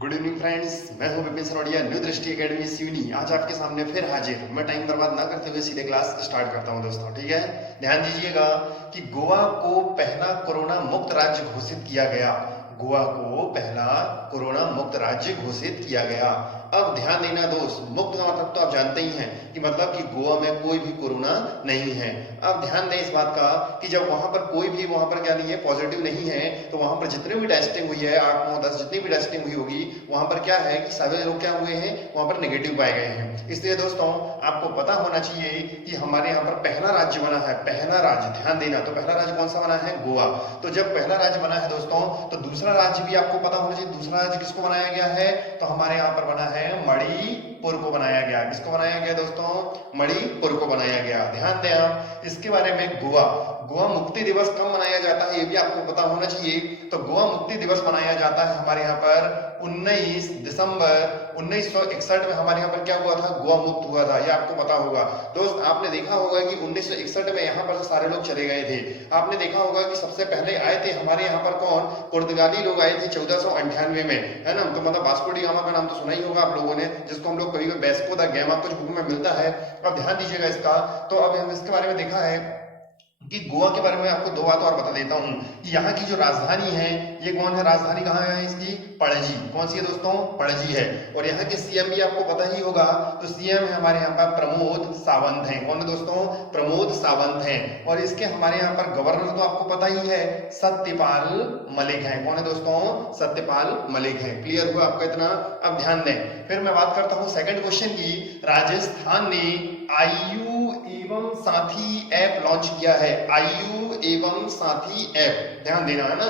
Good evening friends, मैं हूं Vipin Sarodiya, new दृष्टि एकेडमी सिवनी। आज आपके सामने फिर हाजिर। मैं टाइम बर्बाद ना करते हुए सीधे क्लास स्टार्ट करता हूं दोस्तों, ठीक है। ध्यान दीजिएगा कि गोवा को पहला कोरोना मुक्त राज्य घोषित किया गया। गोवा को पहला कोरोना मुक्त राज्य घोषित किया गया। अब ध्यान देना दोस्त, मुक्त का मतलब तो आप जानते ही हैं कि मतलब कि गोवा में कोई भी कोरोना नहीं है। अब ध्यान दें इस बात का कि जब वहां पर कोई भी वहां पर क्या नहीं है, पॉजिटिव नहीं है, तो वहां पर जितने भी टेस्टिंग हुई है 8 9 10 जितनी भी टेस्टिंग हुई होगी, वहां पर क्या है कि सभी लोग क्या हुए हैं, वहां पर नेगेटिव पाए गए हैं। इसलिए दोस्तों आपको पता होना चाहिए कि हमारे यहाँ पर पहला राज्य बना है, पहला राज्य। ध्यान देना, तो पहला राज्य कौन सा बना है? गोवा। तो जब पहला राज्य बना है दोस्तों, तो दूसरा राज्य भी आपको पता होना चाहिए। दूसरा राज्य किसको बनाया गया है? तो हमारे यहाँ पर बना है मणिपुर को बनाया गया। किसको बनाया गया दोस्तों? मणिपुर को बनाया गया। ध्यान दें आप इसके बारे में। गोवा गोवा मुक्ति दिवस कब मनाया जाता है ये भी आपको पता होना चाहिए। तो गोवा मुक्ति दिवस मनाया जाता है हमारे यहाँ पर 19 दिसंबर 1961 में। हमारे यहाँ पर क्या हुआ था? गोवा मुक्त हुआ था, ये आपको पता होगा। दोस्त आपने देखा होगा कि 1961 में यहाँ पर सारे लोग चले गए थे। आपने देखा होगा कि सबसे पहले आए थे हमारे यहाँ पर कौन? पुर्तगाली लोग आए थे 1498 में, है ना। तो मतलब वास्को डी गामा का नाम तो सुना ही होगा आप लोगों ने, जिसको हम लोग कभी वेस्को द गामा कुछ बुक में मिलता है। अब ध्यान दीजिएगा इसका। तो अब हम इसके बारे में देखा है कि गोवा के बारे में आपको दो बात और बता देता हूं कि यहाँ की जो राजधानी है, ये कौन है? राजधानी कहाँ है इसकी? पणजी। कौन सी है दोस्तों? पणजी है। और यहाँ के सीएम भी आपको पता ही होगा। तो सीएम है हमारे यहाँ पर प्रमोद सावंत हैं। कौन है दोस्तों? प्रमोद सावंत हैं। और इसके हमारे यहाँ पर गवर्नर तो आपको पता ही है, सत्यपाल मलिक हैं। कौन है दोस्तों? सत्यपाल मलिक हैं। क्लियर हुआ आपका इतना? अब ध्यान दें, फिर मैं बात करता हूं सेकंड क्वेश्चन की। राजस्थान ने आयु एवं साथी ऐप लॉन्च किया है। आयु एवं साथी ऐप, ध्यान देना है ना,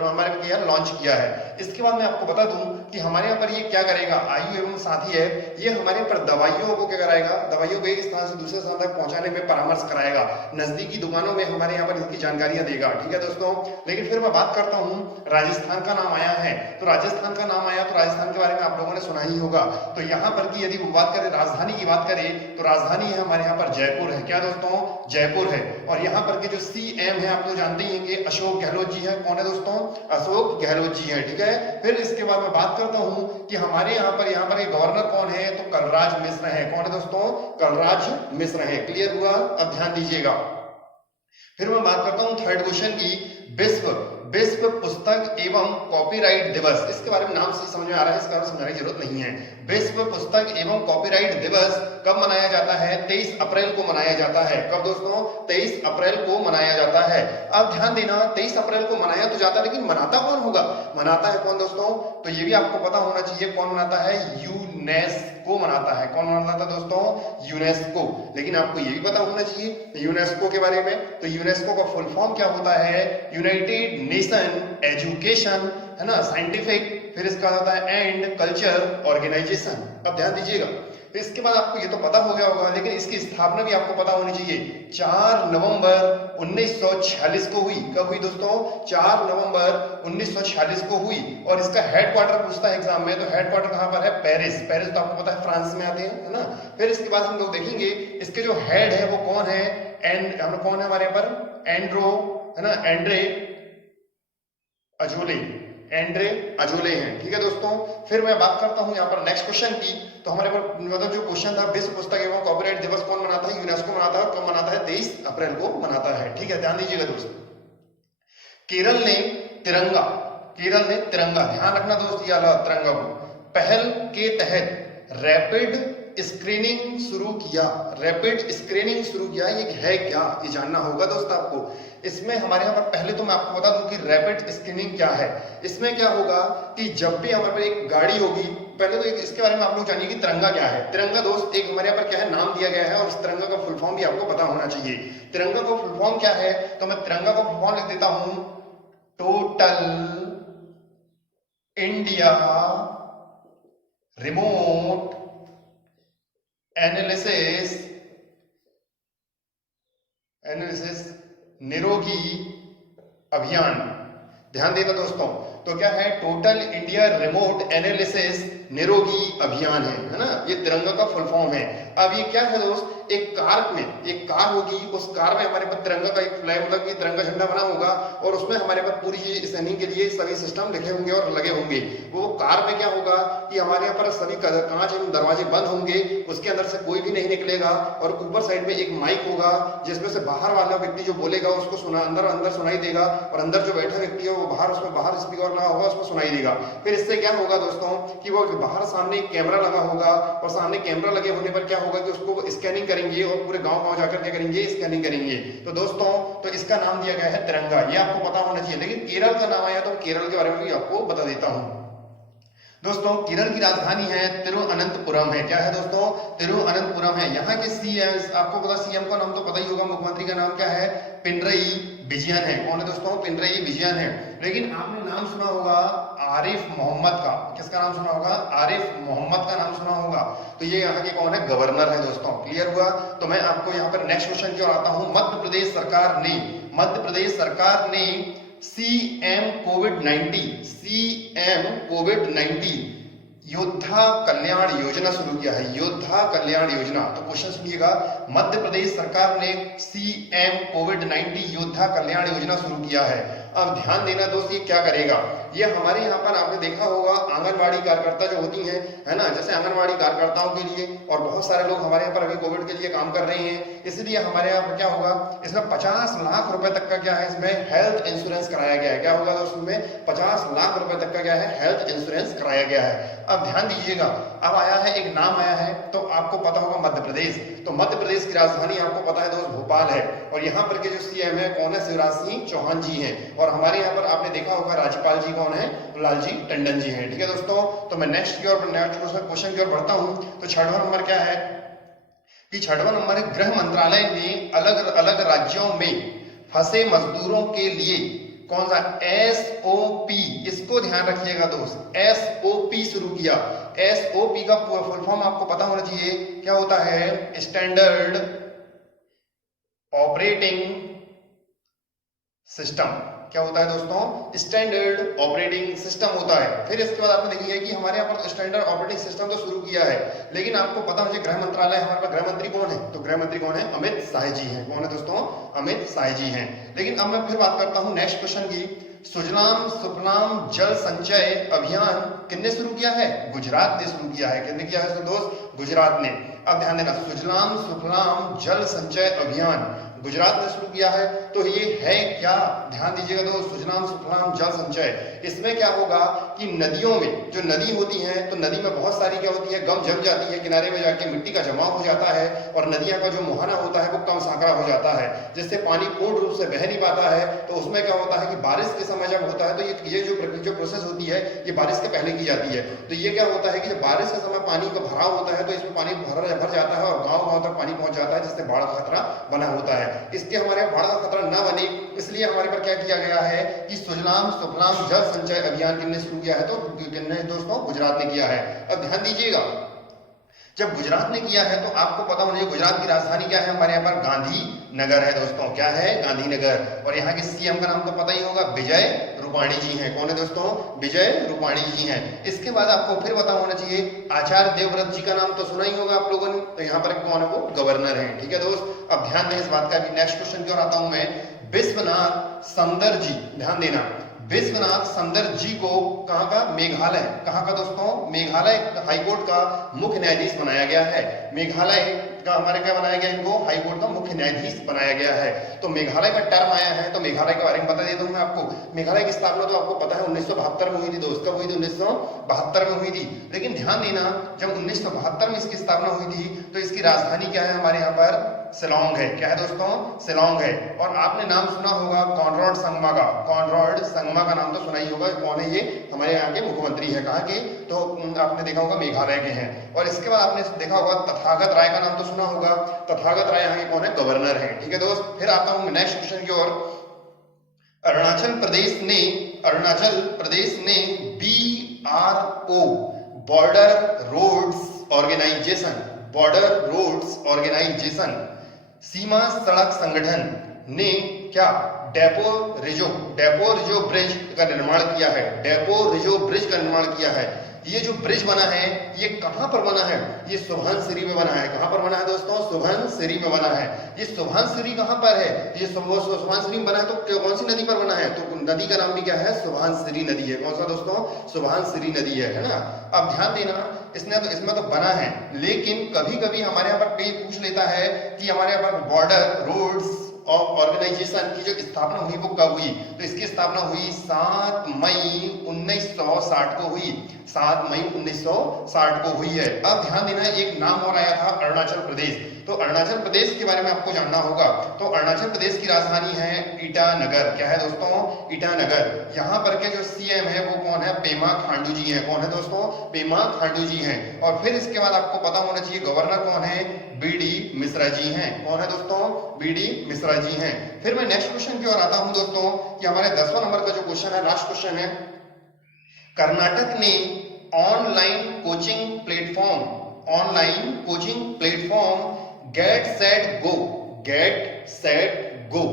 हमारे क्या लॉन्च किया है। इसके बाद मैं आपको बता दूं कि हमारे यहाँ पर ये क्या करेगा, आयु एवं साथी ऐप, ये हमारे यहाँ पर दवाइयों को क्या कराएगा? दवाइयों को एक स्थान से दूसरे स्थान तक पहुंचाने में परामर्श कराएगा। नजदीकी दुकानों में हमारे यहाँ पर इसकी जानकारियां देगा, ठीक है दोस्तों। लेकिन फिर मैं बात करता हूँ, राजस्थान का नाम आया है। तो राजस्थान का नाम आया, तो राजस्थान के बारे में आप लोगों ने सुना ही होगा। तो यहाँ पर की यदि बात करें, राजधानी की बात करें, तो राजधानी है हमारे यहाँ पर जयपुर है। क्या दोस्तों? जयपुर है। और यहाँ पर के जो सीएम है आप लोग जानते ही हैं, अशोक गहलोत जी है। कौन है दोस्तों? अशोक गहलोत जी है, ठीक है। फिर इसके बाद मैं बात करता हूं कि हमारे यहाँ पर एक गवर्नर कौन है? तो कलराज मिश्र है। कौन है दोस्तों? कलराज मिश्र है। क्लियर हुआ? अब ध्यान दीजिएगा। फिर मैं बात करता हूं थर्ड क्वेश्चन की। विश्व विश्व पुस्तक एवं कॉपीराइट दिवस, इसके बारे में नाम से समझ में आ रहा है, इसका बारे में समझाने की जरूरत नहीं है। विश्व पुस्तक एवं कॉपीराइट दिवस कब मनाया जाता है? 23 अप्रैल को मनाया जाता है। कब दोस्तों? 23 अप्रैल को मनाया जाता है। अब ध्यान देना, 23 अप्रैल को मनाया तो जाता है, लेकिन मनाता कौन होगा? मनाता है कौन दोस्तों? तो ये भी आपको पता होना चाहिए, कौन मनाता है? यूनेस्को मनाता है। कौन मनाता है दोस्तों? यूनेस्को। लेकिन आपको ये भी पता होना चाहिए यूनेस्को के बारे में, तो यूनेस्को का फुल फॉर्म क्या होता है? यूनाइटेड नेशन एजुकेशन, है ना, साइंटिफिक, फिर इसका होता है एंड कल्चर ऑर्गेनाइजेशन। अब ध्यान दीजिएगा। इसके बाद आपको ये तो पता हो गया होगा, लेकिन इसकी स्थापना भी आपको पता होनी चाहिए। 4 नवंबर 1946 को हुई। कब हुई दोस्तों? 4 नवंबर 1946 को हुई। और इसका हेडक्वार्टर पूछता है एग्जाम में, तो हेडक्वार्टर कहां पर है? पेरिस। पेरिस तो आपको पता है फ्रांस में आते हैं, है ना। फिर इसके बाद हम लोग देखेंगे इसके जो हेड है वो कौन है? कौन है हमारे यहाँ पर? एंड्रो, है ना, एंड्रे अजोले। एंड्रे अजोले हैं, ठीक है दोस्तों। फिर मैं बात करता हूं यहाँ पर नेक्स्ट क्वेश्चन की। तो हमारे पर मतलब जो क्वेश्चन था, विश्व पुस्तक एवं कॉपीराइट दिवस कौन मनाता है? यूनेस्को मनाता है। कब मनाता है? 23 अप्रैल को मनाता है, ठीक है। ध्यान दीजिएगा दोस्त। केरल ने तिरंगा, केरल ने तिरंगा, ध्यान रखना दोस्त, ये तिरंगा को पहल के तहत रैपिड स्क्रीनिंग शुरू किया। रैपिड स्क्रीनिंग शुरू किया, ये है क्या? ये जानना होगा दोस्त आपको। इसमें हमारे यहाँ पर पहले तो मैं आपको बता दूं कि रैपिड स्क्रीनिंग क्या है। इसमें क्या होगा कि जब भी हमारे पर एक गाड़ी होगी, पहले तो इसके बारे में आप लोग जानिए कि तिरंगा क्या है। तिरंगा दोस्त एक हमारे यहाँ पर क्या है, नाम दिया गया है, और इस तिरंगा का फुल फॉर्म भी आपको पता होना चाहिए। तिरंगा का फुल फॉर्म क्या है? तो मैं तिरंगा का फुल फॉर्म लिख देता हूं, टोटल इंडिया रिमोट एनालिसिस निरोगी अभियान। ध्यान देना दोस्तों, तो क्या है, टोटल इंडिया रिमोट एनालिसिस निरोगी अभियान है ना, ये तिरंगा का फुल फॉर्म है। अब ये क्या है दोस्त, एक कार में एक कार होगी, उस कार में हमारे पास तिरंगा का एक फ्लैग मतलब तिरंगा झंडा बना होगा और उसमें हमारे पास पूरी स्कैनिंग के लिए सभी सिस्टम लिखे होंगे और लगे होंगे। वो कार में क्या होगा कि हमारे यहाँ पर सभी कांच एवं दरवाजे बंद होंगे, उसके अंदर से कोई भी नहीं निकलेगा और ऊपर साइड में एक माइक होगा जिसमें से बाहर वाला व्यक्ति जो बोलेगा उसको सुना अंदर सुनाई देगा और अंदर जो बैठा व्यक्ति है वो बाहर उसमें बाहर स्पीकर लगा होगा उसको सुनाई देगा। फिर इससे क्या होगा दोस्तों कि वो बाहर सामने एक कैमरा लगा होगा और सामने कैमरा लगे होने पर क्या होगा कि उसको स्कैनिंग करेंगे और पूरे गांव जाकर क्या करेंगे, स्कैनिंग करेंगे। तो दोस्तों तो इसका नाम दिया गया है तिरंगा, ये आपको पता होना चाहिए। लेकिन केरल का नाम आया तो केरल के बारे में भी आपको बता देता हूं। दोस्तों केरल की राजधानी है तिरुअनंतपुरम है। क्या है दोस्तों, तिरुअनंतपुरम है। यहाँ के सीएम आपको पता, सीएम का नाम तो पता ही होगा, मुख्यमंत्री का नाम क्या है, पिनरई विजयन है। कौन है दोस्तों, पिनरई विजयन है। लेकिन आपने नाम सुना होगा आरिफ मोहम्मद का, किसका नाम सुना होगा, आरिफ मोहम्मद का नाम सुना होगा। तो ये यहाँ के कौन है, गवर्नर है दोस्तों। क्लियर हुआ। तो मैं आपको यहाँ पर नेक्स्ट क्वेश्चन की ओर आता हूँ। मध्य प्रदेश सरकार ने सीएम कोविड-19 योद्धा कल्याण योजना शुरू किया है, योद्धा कल्याण योजना। तो क्वेश्चन सुनिएगा, मध्य प्रदेश सरकार ने सीएम कोविड-19 योद्धा कल्याण योजना शुरू किया है। अब ध्यान देना दोस्त, ये क्या करेगा, ये हमारे यहाँ पर आपने देखा होगा आंगनवाड़ी कार्यकर्ता जो होती हैं, है ना, जैसे आंगनवाड़ी कार्यकर्ताओं के लिए और बहुत सारे लोग हमारे यहाँ पर अभी कोविड के लिए काम कर रहे हैं, इसलिए हमारे यहाँ पर क्या होगा, इसमें 50 लाख रुपए तक का क्या है, इसमें हेल्थ इंश्योरेंस कराया गया है। क्या होगा दोस्तों, इसमें 50 लाख रुपए तक का क्या है, हेल्थ इंश्योरेंस कराया गया है। अब ध्यान दीजिएगा, अब आया है एक नाम आया है, तो आपको पता होगा मध्य प्रदेश। तो मध्य प्रदेश की राजधानी आपको पता है दोस्त भोपाल है और यहाँ पर के जो सीएम है कौन है, शिवराज सिंह चौहान जी हैं। और हमारे यहाँ पर आपने देखा होगा राज्यपाल जी कौन है, लालजी टंडन जी हैं। ठीक है दोस्तों, तो मैं नेक्स्ट क्वेश्चन की ओर बढ़ता हूँ। तो 6वां नंबर क्या है कि 6वां नंबर है, गृह मंत्रालय ने अलग अलग राज्यों में फंसे मजदूरों के लिए कौन सा एसओपी, इसको ध्यान रखिएगा दोस्त, एसओपी शुरू किया। एसओपी का फुल फॉर्म आपको पता होना चाहिए, क्या होता है, स्टैंडर्ड ऑपरेटिंग सिस्टम। क्या होता है दोस्तों, स्टैंडर्ड ऑपरेटिंग सिस्टम होता है। फिर इसके बाद आपने देखिए कि हमारे यहाँ पर स्टैंडर्ड ऑपरेटिंग सिस्टम तो शुरू किया है, लेकिन आपको पता होना चाहिए गृह मंत्रालय, हमारे पास गृह मंत्री कौन है, तो गृह मंत्री कौन है, अमित शाह जी हैं। कौन है दोस्तों, अमित शाह जी हैं। लेकिन अब मैं फिर बात करता हूँ नेक्स्ट क्वेश्चन की। सुजलाम सुफलाम जल संचय अभियान किसने शुरू किया है, गुजरात ने शुरू किया है। किसने किया है दोस्त, गुजरात ने। अब ध्यान देना, सुजलाम सुफलाम जल संचय अभियान गुजरात ने शुरू किया है। तो ये है क्या, ध्यान दीजिएगा दोस्त, सुजलाम सुफलाम जल संचय। इसमें क्या होगा कि नदियों में, जो नदी होती हैं, तो नदी में बहुत सारी क्या होती है, गम जम जाती है, किनारे में जाके मिट्टी का जमाव हो जाता है और नदियां का जो मुहाना होता है वो कम सांकड़ा हो जाता है, जिससे पानी पूर्ण रूप से बह नहीं पाता है। तो उसमें क्या होता है कि बारिश के समय जब होता है तो ये जो प्रोसेस होती है ये बारिश के पहले की जाती है। तो ये क्या होता है कि जब बारिश के समय पानी का भराव होता है तो इसमें पानी भर जाता है और गाँव तक पानी पहुंच जाता है, जिससे बाढ़ का खतरा बना होता है। इसके हमारे बाढ़ का खतरा ना बने इसलिए हमारे पर क्या किया गया है कि सुजलाम सुफलाम जल संचय अभियान किसने शुरू किया है, तो किसने दोस्तों, गुजरात ने किया है। अब ध्यान दीजिएगा, जब गुजरात ने किया है तो आपको पता होना चाहिए गुजरात की राजधानी क्या है, हमारे यहाँ पर गांधीनगर है दोस्तों। क्या है, गांधीनगर। और यहाँ के सीएम का नाम तो पता ही होगा, विजय रूपाणी जी हैं। कौन है दोस्तों, विजय रूपाणी जी हैं। इसके बाद आपको फिर पता होना चाहिए आचार्य देवव्रत जी का नाम तो सुना ही होगा आप लोगों ने। तो यहाँ पर कौन है, वो गवर्नर है। ठीक है दोस्त, अब ध्यान दें इस बात का। नेक्स्ट क्वेश्चन की ओर आता हूं मैं। विश्वनाथ सुंदर जी, ध्यान देना, विश्वनाथ सुंदर जी को कहां का, मेघालय, कहां का दोस्तों, मेघालय हाईकोर्ट का मुख्य न्यायाधीश बनाया गया है। मेघालय का हमारे क्या बनाया गया, इनको हाईकोर्ट का मुख्य न्यायाधीश बनाया गया है। तो मेघालय का टर्म आया है, तो मेघालय के बारे में बता देता हूं मैं आपको। मेघालय की स्थापना तो आपको पता है 1972 में हुई थी दोस्त। कब हुई थी, 1972 में हुई थी। लेकिन ध्यान देना, जब 1972 में इसकी स्थापना हुई थी तो इसकी राजधानी क्या है, हमारे यहाँ पर शिलांग है। क्या है दोस्तों, शिलांग है। और आपने नाम सुना होगा कॉनराड संगमा का, कॉनराड संगमा का नाम तो सुना ही होगा। कौन है ये, हमारे यहाँ के मुख्यमंत्री है। कहाँ के, तो आपने देखा होगा मेघालय के हैं। और इसके बाद आपने देखा होगा तथागत राय का नाम तो सुना होगा। तथागत राय यहाँ के कौन है, गवर्नर है। ठीक है दोस्त, फिर आता हूं नेक्स्ट क्वेश्चन की ओर। अरुणाचल प्रदेश ने BRO बॉर्डर रोड्स ऑर्गेनाइजेशन सीमा सड़क संगठन ने क्या डेपो रिजो ब्रिज का निर्माण किया है। डेपो रिजो ब्रिज का निर्माण किया है। ये जो ब्रिज बना है ये कहां पर बना है? ये सुबनसिरी में बना है। कहां पर बना है दोस्तों? सुबनसिरी में बना है। ये सुबनसिरी कहां पर है? ये सुबनसिरी में बना है तो कौन सी नदी पर बना है? तो नदी का नाम भी क्या है? सुबनसिरी नदी है। कौन सा दोस्तों? सुबनसिरी नदी है ना। अब ध्यान देना, इसमें तो बना है, लेकिन कभी कभी हमारे यहाँ पर पूछ लेता है कि हमारे यहाँ पर बॉर्डर रोड्स और ऑर्गेनाइजेशन की जो स्थापना हुई वो कब हुई? तो इसकी स्थापना हुई 7 मई 1960 को हुई। 7 मई 1960 को हुई है। अब ध्यान देना, एक नाम और आया था अरुणाचल प्रदेश। तो अरुणाचल प्रदेश के बारे में आपको जानना होगा। तो अरुणाचल प्रदेश की राजधानी है ईटानगर। क्या है दोस्तों? ईटानगर। यहाँ पर के जो सीएम है वो कौन है? पेमा खांडू जी हैं। कौन है दोस्तों? पेमा खांडू जी हैं। और फिर इसके बाद आपको पता होना चाहिए गवर्नर कौन है? बीडी मिश्रा जी हैं। कौन है दोस्तों? बीडी मिश्रा जी हैं। फिर मैं नेक्स्ट क्वेश्चन की ओर आता हूं दोस्तों कि हमारे 10वां नंबर का जो क्वेश्चन है, लास्ट क्वेश्चन है, कर्नाटक ने online coaching platform get set go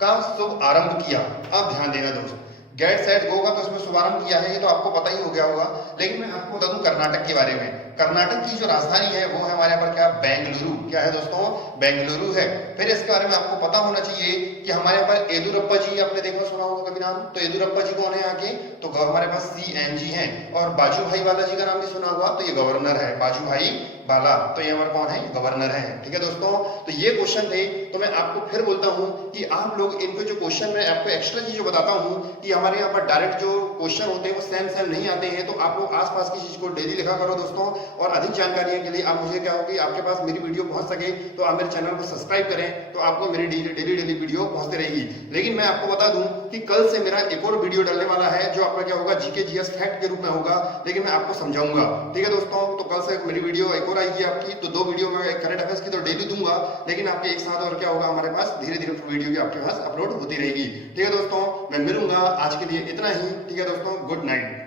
का शुभ आरंभ किया। अब ध्यान देना दोस्तों, गेट सेट गो का तो इसमें शुभारंभ किया है, ये तो आपको पता ही हो गया होगा। लेकिन मैं आपको बता दूं कर्नाटक के बारे में। कर्नाटक की जो राजधानी है वो है हमारे यहाँ पर क्या? बेंगलुरु। क्या है दोस्तों? बेंगलुरु है। फिर इसके बारे में आपको पता होना चाहिए कि हमारे यहाँ पर येदियुरप्पा जी, आपने देखा सुना होगा कभी नाम? तो येदियुरप्पा जी कौन है आगे? तो हमारे पास सीएम जी हैं। और बाजूभाई वाला जी का नाम भी सुना होगा, तो ये गवर्नर है, बाजूभाई वाला। तो ये हमारे कौन है? गवर्नर है। ठीक है दोस्तों, तो ये क्वेश्चन थे। तो मैं आपको फिर बोलता हूँ कि आप लोग इनको जो क्वेश्चन मैं आपको एक्स्ट्रा चीज जो बताता हूँ कि हमारे यहाँ पर डायरेक्ट जो क्वेश्चन होते हैं वो सेम नहीं आते हैं, तो आप लोग आसपास की चीज को डेली लिखा करो दोस्तों। और अधिक जानकारी के लिए आप मुझे क्या होगी, आपके पास मेरी वीडियो पहुंच सके तो आप मेरे चैनल को सब्सक्राइब करें, तो आपको मेरी डेली वीडियो पहुंचती रहेगी। लेकिन मैं आपको बता दूं कि कल से मेरा एक और वीडियो डलने वाला है जो आपका क्या होगा? जीके जीएस फैक्ट के रूप में होगा, लेकिन मैं आपको समझाऊंगा। ठीक है दोस्तों, तो कल से मेरी वीडियो एक और आएगी आपकी। तो 2 वीडियो में करंट अफेयर्स की तो डेली दूंगा, लेकिन आपके एक साथ और क्या होगा, हमारे पास धीरे धीरे वीडियो की आपके पास अपलोड होती रहेगी। ठीक है दोस्तों, मैं मिलूंगा। आज के लिए इतना ही। ठीक है दोस्तों, गुड नाइट।